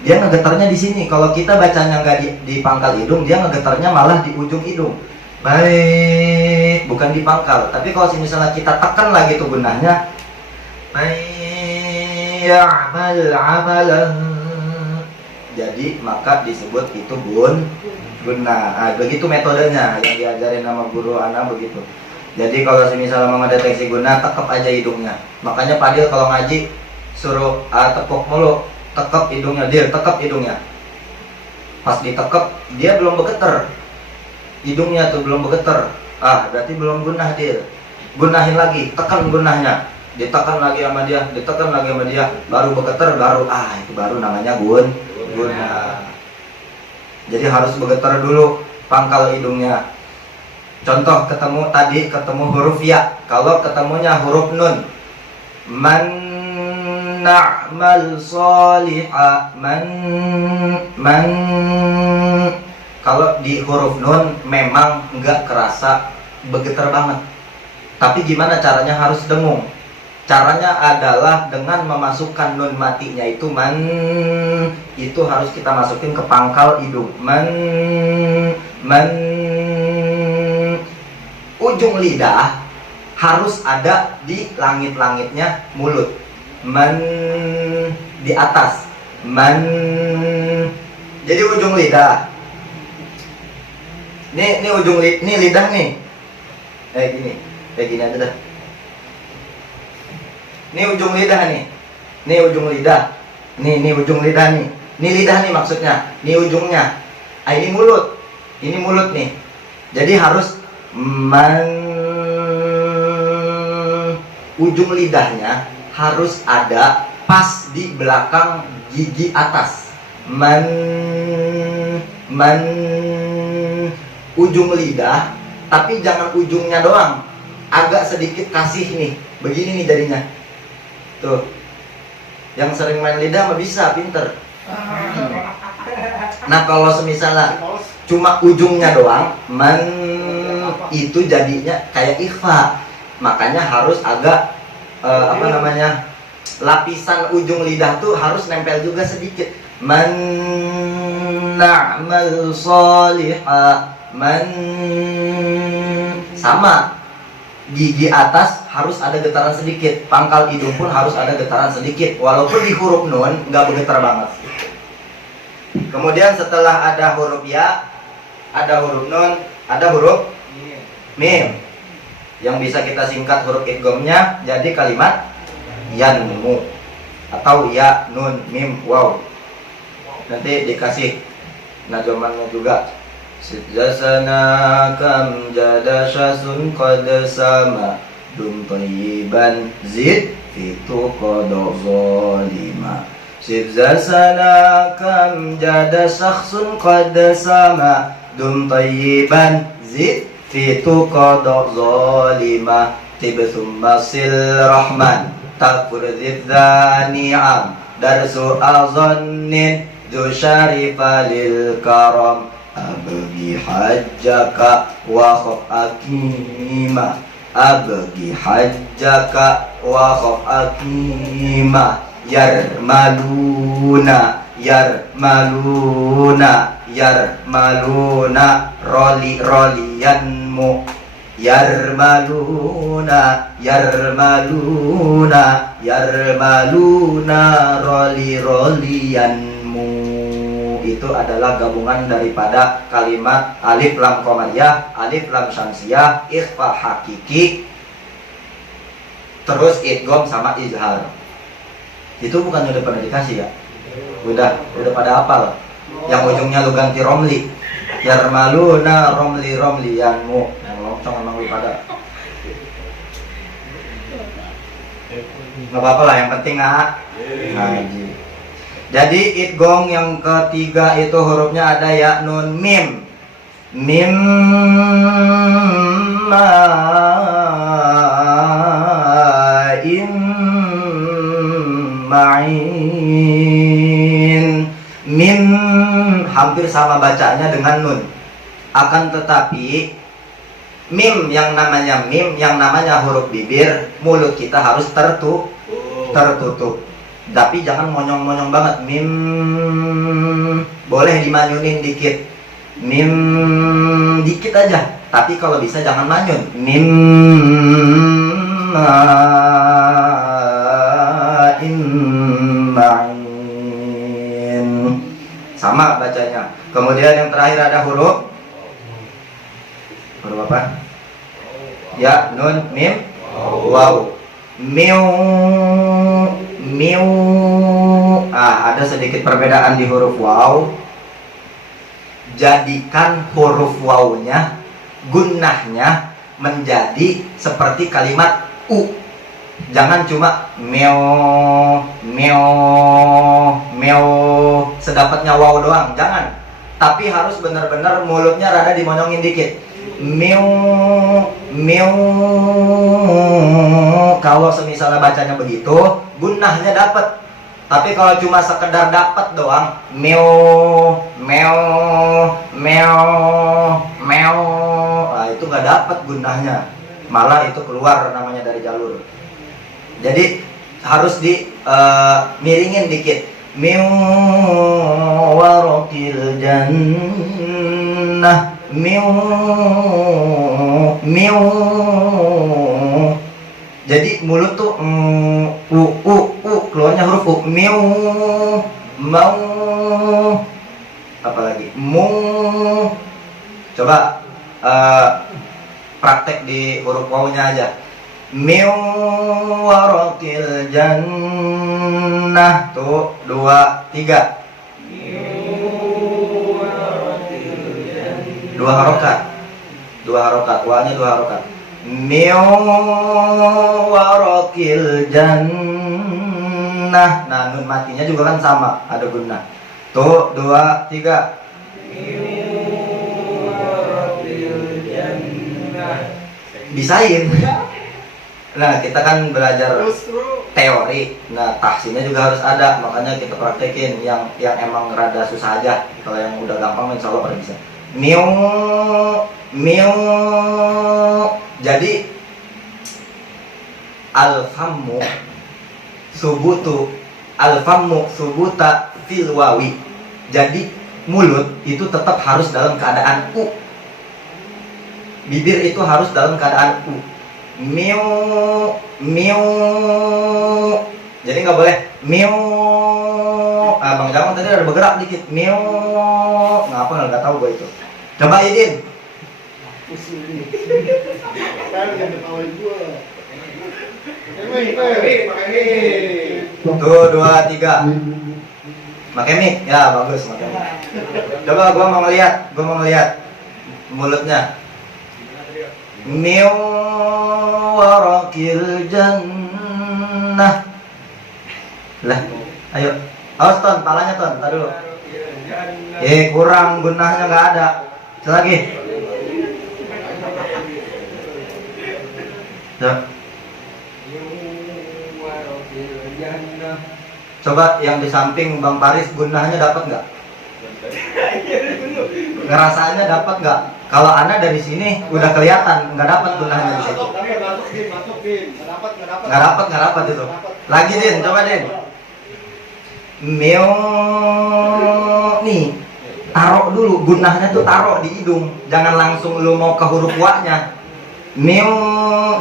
dia ngegetarnya di sini. Kalau kita bacanya nggak di pangkal hidung, dia ngegetarnya malah di ujung hidung. Bukan di pangkal. Tapi kalau misalnya kita tekan lagi tuh gunnahnya, ya'mal amalan, jadi maka disebut itu gunnah. Begitu metodenya yang diajarin sama guru anak begitu. Jadi kalau misalnya mau ngedeteksi gunnah, tekep aja hidungnya. Makanya Padil kalau ngaji suruh tepuk mulu, tekep hidungnya, tekep hidungnya. Pas ditekep dia belum bergetar, hidungnya tuh belum bergetar, berarti belum gunnah dia. Gunnahin lagi, tekan gunnahnya, ditekan lagi sama dia, baru bergetar, itu baru namanya gunnah. Jadi harus bergetar dulu pangkal hidungnya. Contoh ketemu huruf ya. Kalau ketemunya huruf nun, man na'mal shaliha, man. Kalau di huruf nun memang nggak kerasa bergetar banget. Tapi gimana caranya? Harus dengung. Caranya adalah dengan memasukkan nun matinya itu man, itu harus kita masukin ke pangkal hidung. Man. Ujung lidah harus ada di langit-langitnya mulut. Man di atas. Man. Jadi ujung lidah. Ini ujung ini lidah nih. Kayak gini aja dah. Ini ujung lidah nih. Ini ujung lidah. Ini ujung lidah nih. Ini lidah nih maksudnya. Ini ujungnya. Ini mulut. Ini mulut nih. Jadi harus ujung lidahnya harus ada pas di belakang gigi atas. Ujung lidah, tapi jangan ujungnya doang, agak sedikit kasih nih, begini nih jadinya. Tuh, yang sering main lidah mah bisa, pinter. Nah kalau semisalnya cuma ujungnya doang, itu jadinya kayak ikhfa. Makanya harus agak lapisan ujung lidah tuh harus nempel juga sedikit. Man na'mal shaliha, sama gigi atas harus ada getaran sedikit, pangkal hidung pun harus ada getaran sedikit, walaupun di huruf nun nggak bergetar banget. Kemudian setelah ada huruf ya, ada huruf nun, ada huruf mim. Yang bisa kita singkat huruf idghamnya jadi kalimat yanmu atau ya nun mim waw. Nanti dikasih najomannya juga. Sijasana kam jada syasun qad sama dum tayyiban zid itu qadok zolima. Sijasana kam jada syasun qad sama dum tayyiban zid itu qadok zolima. Tibsum masil rahman takfur zidzani'am darsu azannin du syarifa lil karam. Abgi hajjaka wa khaf akima. Abgi hajjaka wa khaf akima. Yarmaluna yarmaluna yarmaluna roli rolianmu. Yarmaluna yarmaluna yarmaluna roli rolianmu. Itu adalah gabungan daripada kalimat alif lam qamariyah, alif lam syamsiyah, ikhfa hakiki, terus idgham sama izhar. Itu bukan udah pada dikasih ya? Udah pada hafal. Yang ujungnya lu ganti romli. Yarmaluna romli romlianmu. Yang loncong emang lu pada. Gak apa-apa lah, yang penting ngaji. Jadi idgham yang ketiga itu hurufnya ada ya nun mim. Mim ma'in ma'in. Mim hampir sama bacanya dengan nun. Akan tetapi mim yang namanya huruf bibir, mulut kita harus tertutup. Tapi jangan monyong-monyong banget. Mim boleh dimanyunin dikit. Mim dikit aja. Tapi kalau bisa jangan manyun. Mim ma'in ma'in. Sama bacanya. Kemudian yang terakhir ada huruf apa? Ya, nun, mim, waw. Miu. Ada sedikit perbedaan di huruf waw. Jadikan huruf wawnya, gunnahnya menjadi seperti kalimat u. Jangan cuma meo sedapatnya waw doang, jangan. Tapi harus benar-benar mulutnya rada dimonyongin dikit. Miu. Kalau semisalnya bacanya begitu, gunnahnya dapat. Tapi kalau cuma sekedar dapat doang, itu nggak dapat gunnahnya. Malah itu keluar namanya dari jalur. Jadi harus di miringin dikit. Min waraqil jannah. Jadi mulut tuh keluarnya huruf u. Miu mau apa lagi? Mu. Coba praktek di huruf wawnya aja. Miu waraqil jannah. Tuh 2, 3. Dua harokat, wanya 2 harokat. Miu waraqil jannah. Nah, nun matinya juga kan sama, ada gunnah. Tuh 2, 3. Bisain. Nah, kita kan belajar teori. Nah, tahsinnya juga harus ada. Makanya kita praktekin yang emang rada susah aja. Kalau yang udah gampang insya Allah pada bisa. Miu. Jadi al-fammu subuta fil wawi. Jadi mulut itu tetap harus dalam keadaan u. Bibir itu harus dalam keadaan u. Miu. Jadi nggak boleh miu. Bang Jamang tadi ada bergerak dikit. Miu. Ngapa nggak tahu gue itu. Coba Idin. Tuh, 2, 3. Pakai mic, ya bagus, pakai mic. Coba gua mau ngeliat mulutnya. Min warakil jannah. Lah, ayo. Awas Ton, palanya Ton, tar dulu. Kurang gunahnya nggak ada. Coba lagi. Coba yang di samping Bang Paris gunahnya dapat nggak? Ngerasanya dapat nggak? Kalau Ana dari sini udah kelihatan nggak dapat gunahnya di situ. Nggak dapat itu. Lagi Din, coba Din. Nih, taruh dulu gunahnya tuh taruh di hidung, jangan langsung lu mau ke huruf wa-nya.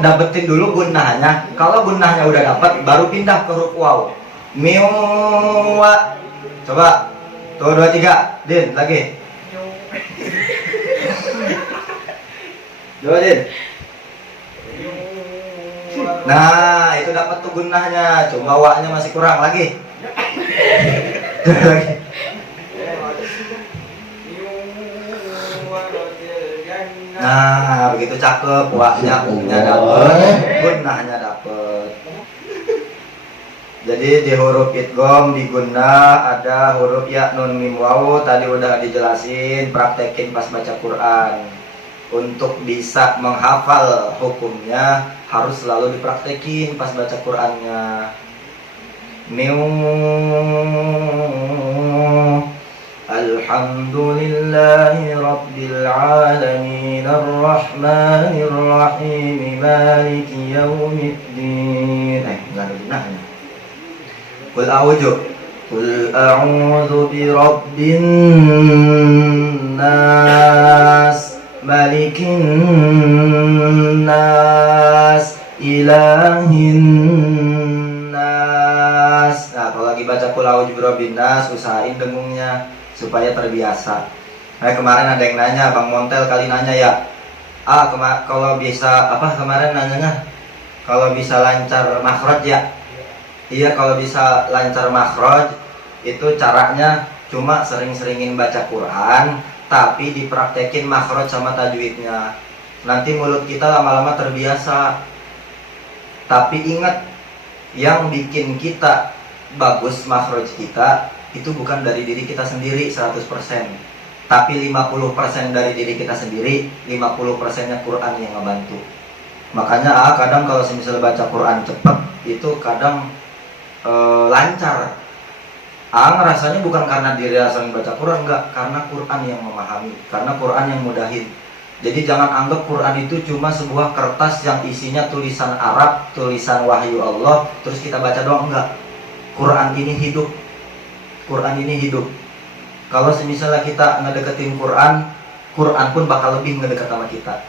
Dapetin dulu gunahnya. Kalau gunahnya udah dapat, baru pindah ke huruf waw. Wa. Coba. Tuh 2, 3. Din, lagi. Coba Din. Nah, itu dapat tuh gunahnya. Cuma wa-nya masih kurang lagi. Lagi. Nah, begitu cakep. Wa-nya dapet, gunahnya dapet. Jadi di huruf idgham di gunnah ada huruf ya, nun, mim, waw. Tadi udah dijelasin, praktekin pas baca Quran. Untuk bisa menghafal hukumnya harus selalu dipraktekin pas baca Qurannya. Alhamdulillahi rabbil alamin arrahmanir rahim maliki yaumiddin. Enggak ada gunanya. Qul a'udzu birabbin nas malikin nas ilahin nas. Nah, kalau lagi baca qul a'udzu birabbin nas, usahain dengungnya supaya terbiasa. Kemarin ada yang nanya, Bang Montel kali nanya ya. Kalau bisa kemarin nanyanya? Kalau bisa lancar makhraj ya. Iya, kalau bisa lancar makhraj itu caranya cuma sering-seringin baca Quran, tapi dipraktekin makhraj sama tajwidnya. Nanti mulut kita lama-lama terbiasa. Tapi ingat, yang bikin kita bagus makhraj kita itu bukan dari diri kita sendiri 100%, tapi 50% dari diri kita sendiri, 50%-nya Quran yang ngebantu. Makanya kadang kalau misalnya baca Quran cepat itu kadang lancar. Ngerasanya bukan karena diri sering baca Quran, enggak, karena Quran yang memahami, karena Quran yang mudahin. Jadi jangan anggap Quran itu cuma sebuah kertas yang isinya tulisan Arab, tulisan wahyu Allah, terus kita baca doang, enggak. Quran ini hidup. Quran ini hidup. Kalau misalnya kita ngedeketin Quran, Quran pun bakal lebih ngedekat sama kita.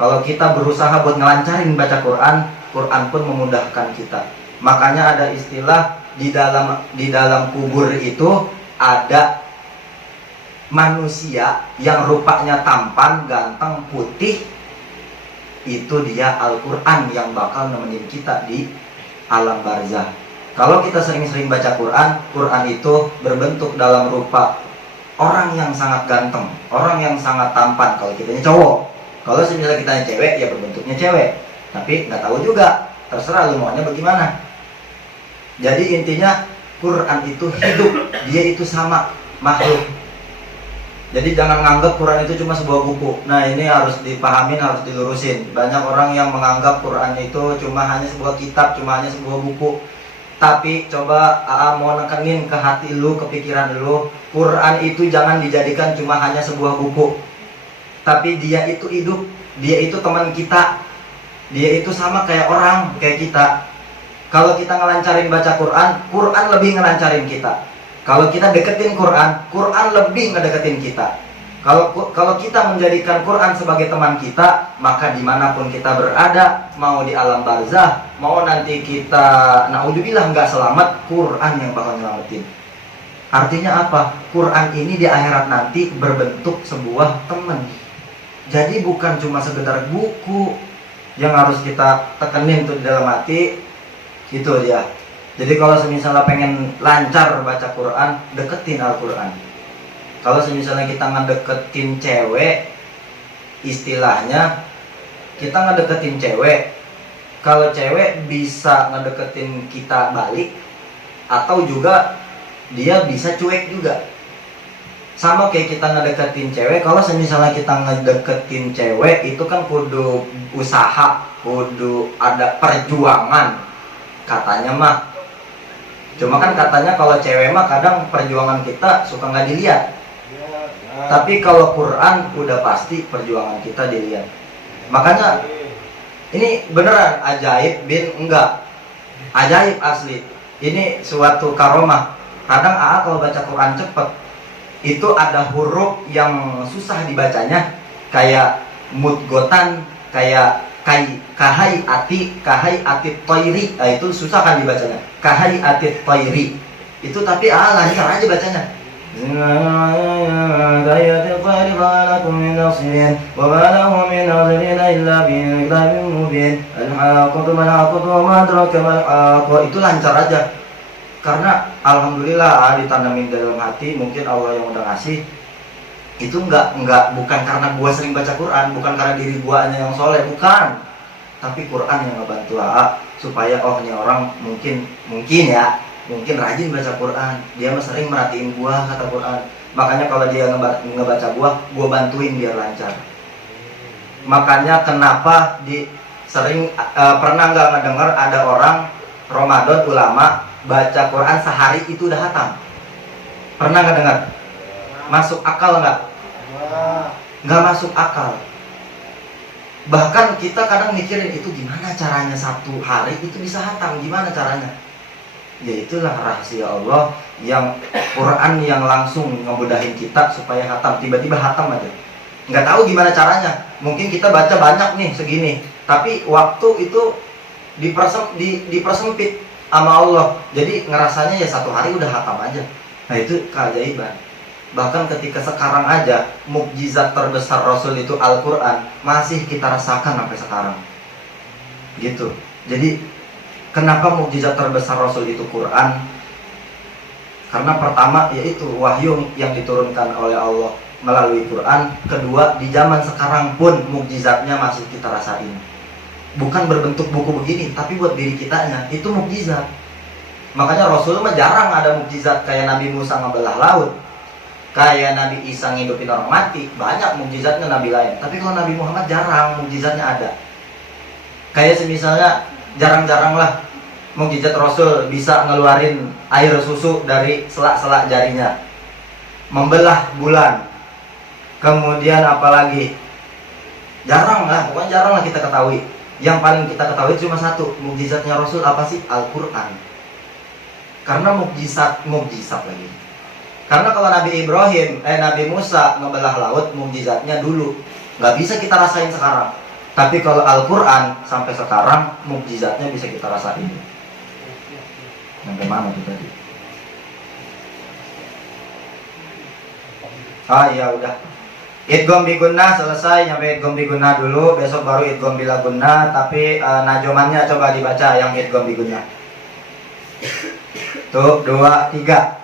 Kalau kita berusaha buat ngelancarin baca Quran, Quran pun memudahkan kita. Makanya ada istilah di dalam kubur itu ada manusia yang rupanya tampan, ganteng, putih. Itu dia Al-Quran yang bakal nemenin kita di alam barzah. Kalau kita sering-sering baca Quran, Quran itu berbentuk dalam rupa orang yang sangat ganteng, orang yang sangat tampan kalau kitanya cowok. Kalau misalnya kitanya cewek, ya berbentuknya cewek. Tapi nggak tahu juga, terserah lu maunya bagaimana. Jadi intinya Quran itu hidup, dia itu sama makhluk. Jadi jangan nganggap Quran itu cuma sebuah buku. Nah, ini harus dipahamin, harus dilurusin. Banyak orang yang menganggap Quran itu cuma hanya sebuah kitab, cuma hanya sebuah buku. Tapi coba mau nekenin ke hati lu, ke pikiran lu, Quran itu jangan dijadikan cuma hanya sebuah buku. Tapi dia itu hidup, dia itu teman kita. Dia itu sama kayak orang, kayak kita. Kalau kita ngelancarin baca Quran, Quran lebih ngelancarin kita. Kalau kita deketin Quran, Quran lebih ngedeketin kita. Kalau kita menjadikan Quran sebagai teman kita, maka dimanapun kita berada, mau di alam barzah, mau nanti kita naudzubillah nggak selamat, Quran yang bakal nyelamatin. Artinya apa? Quran ini di akhirat nanti berbentuk sebuah teman. Jadi bukan cuma sekedar buku yang harus kita tekenin tuh di dalam hati, itu dia. Jadi kalau misalnya pengen lancar baca Quran, deketin Al-Quran. Kalau misalnya kita ngedeketin cewek, istilahnya kita ngedeketin cewek, kalau cewek bisa ngedeketin kita balik, atau juga dia bisa cuek juga. Sama kayak kita ngedeketin cewek, kalau misalnya kita ngedeketin cewek itu kan kudu usaha, kudu ada perjuangan katanya mah. Cuma kan katanya kalau cewek mah kadang perjuangan kita suka nggak dilihat. Tapi kalau Quran udah pasti perjuangan kita dilihat. Makanya ini beneran ajaib bin enggak. Ajaib asli. Ini suatu karomah. Kadang kalau baca Quran cepet, itu ada huruf yang susah dibacanya, kayak mudgotan, kayak kahai ati toiri, itu susah kan dibacanya, kahai ati toiri itu, tapi lancar aja bacanya. Itu lancar aja. Karena alhamdulillah ditanamin dalam hati, mungkin Allah yang udah ngasih. Itu bukan karena gua sering baca Quran, bukan karena diri gua yang soleh, bukan. Tapi Quran yang ngebantu supaya ini orang mungkin rajin baca Quran. Dia mah sering merhatiin gua kata Quran. Makanya kalau dia ngebaca gua bantuin biar lancar. Makanya kenapa pernah nggak ngedenger ada orang Ramadan ulama baca Quran sehari itu udah hatam? Pernah nggak dengar? Masuk akal nggak? Nggak masuk akal. Bahkan kita kadang mikirin itu gimana caranya satu hari itu bisa hatam, gimana caranya? Ya itulah rahasia Allah, yang Quran yang langsung ngemudahin kita supaya hatam, tiba-tiba hatam aja. Nggak tahu gimana caranya. Mungkin kita baca banyak nih segini, tapi waktu itu dipersempit sama Allah. Jadi ngerasanya ya satu hari udah hatam aja. Nah itu keajaiban. Bahkan ketika sekarang aja mukjizat terbesar Rasul itu Al-Quran masih kita rasakan sampai sekarang. Gitu. Jadi kenapa mukjizat terbesar Rasul itu Quran? Karena pertama yaitu wahyu yang diturunkan oleh Allah melalui Quran. Kedua, di zaman sekarang pun mukjizatnya masih kita rasain. Bukan berbentuk buku begini, tapi buat diri kitanya itu mukjizat. Makanya Rasul mah jarang ada mukjizat kayak Nabi Musa ngebelah laut, kayak Nabi Isa ngidupin orang mati. Banyak mukjizatnya Nabi lain, tapi kalau Nabi Muhammad jarang mukjizatnya ada. Kayak misalnya jarang-jarang lah mukjizat Rasul bisa ngeluarin air susu dari selak-selak jarinya, membelah bulan. Kemudian apalagi? Jarang lah, pokoknya jarang lah kita ketahui. Yang paling kita ketahui cuma satu, mukjizatnya Rasul apa sih? Al-Quran. Karena mukjizat lagi. Karena kalau Nabi Musa ngebelah laut, mukjizatnya dulu, nggak bisa kita rasain sekarang. Tapi kalau Al-Quran sampai sekarang mukjizatnya bisa kita rasain. Sampai mana tuh tadi? Ya udah. Idgham bi gunnah selesai, nyampe idgham bi gunnah dulu, besok baru idgham bila gunnah. Tapi najomannya coba dibaca yang idgham bi gunnah. Tuh 2, 3.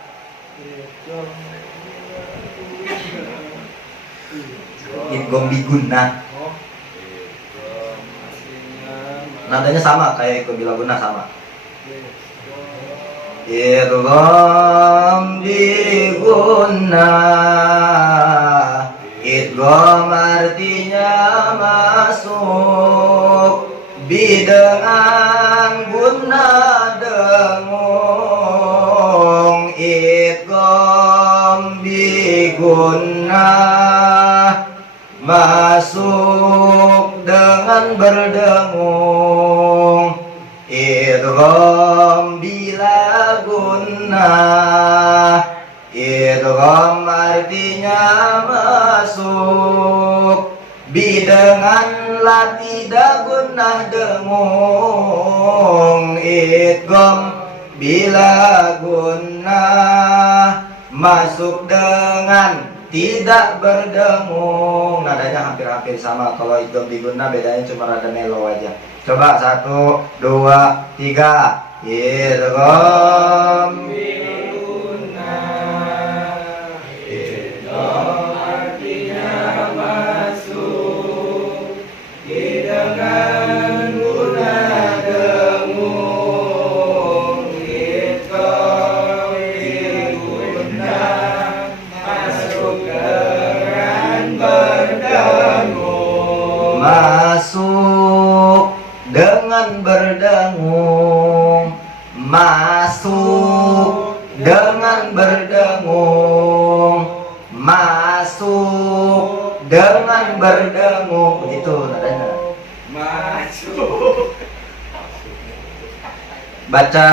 Idgham bi gunnah. Nadanya sama kayak idgham bila gunnah, sama. Idgham bi gunnah. Idgham artinya masuk, bi dengan gunnah dengung. Idgham bi gunnah, masuk dengan berdengung. Idgham bila gunnah. Idgham artinya masuk, bi dengan la tidak gunnah dengung. Idgham bila gunnah, masuk dengan tidak berdengung. Nadanya hampir-hampir sama. Kalau idgham biguna bedanya cuma rada melo aja. Coba 1, 2, 3. Idgham biguna. Idgham artinya masuk dengan guna dengung. Idgham biguna masuk dengan berdengung. Masuk dengan berdengung, masuk dengan berdengung, masuk dengan berdengung. Begitu nadanya. Masuk. Baca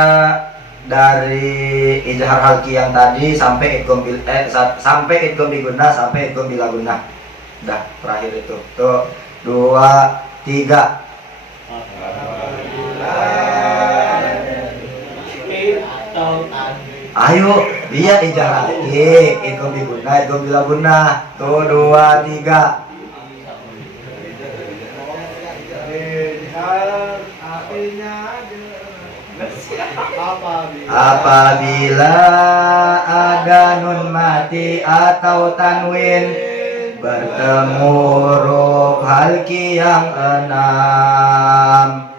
dari ijhar halki yang tadi sampai idgham sampai idgham biguna sampai idgham bilaguna. Dah terakhir itu. Tuh 2, 3. Ayo, dia ijazah lagi. Idgham biguna, idgham bilaguna. Tuh 2, 3. Apabila ada nun mati atau tanwin bertemu huruf halki yang 6,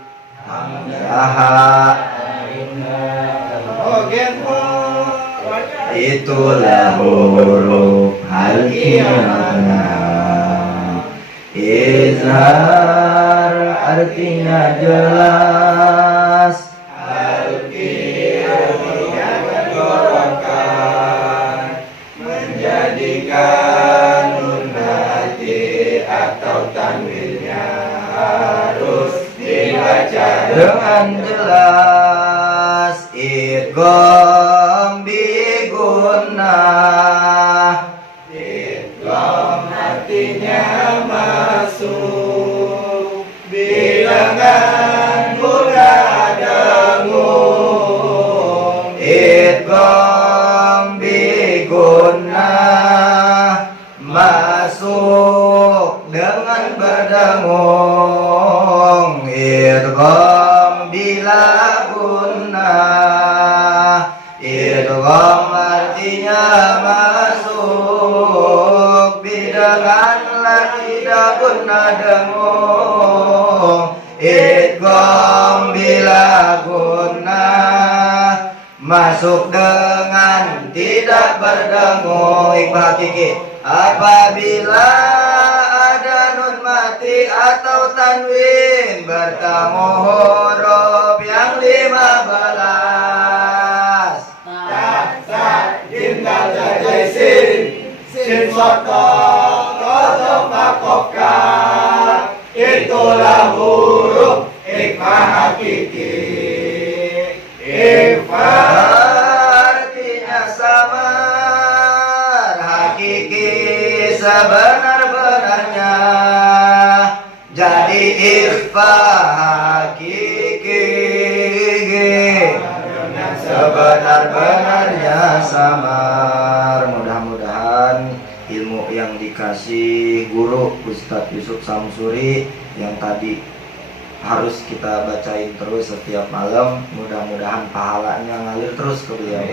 hamzah itulah huruf halki yang 6. Izhar artinya jelas, halki artinya menggorongkan, menjadikan nun mati atau tanwinnya harus dibaca dengan jelas. Idgham biguna, idgham artinya masuk bilangan guna dengung. Idgham biguna masuk dengan berdengung. Idgham bilaguna, idgham artinya masuk bilangan tidak guna dengung. Idgham bilaguna masuk dengan tidak berdengung. Iqbal hakiki. Apabila ada nun mati atau tanwin bertemu huruf yang 15, jim dal jai sin, sin soto koto makofka, itulah huruf ikhfa hakiki. Ikhfa artinya samar, hakiki sebenar-benarnya. Jadi ikhfa hakiki sebenar-benarnya samar. Mudah-mudahan ilmu yang dikasih guru Ustadz Yusuf Samsuri yang tadi harus kita bacain terus setiap malam, mudah-mudahan pahalanya ngalir terus ke beliau.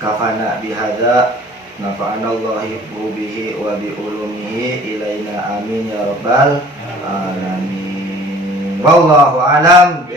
Kafana bihadza nafa'anallahi bihi wa bi ulumihi ilaina amin ya rabbal alamin. Wallahu alam.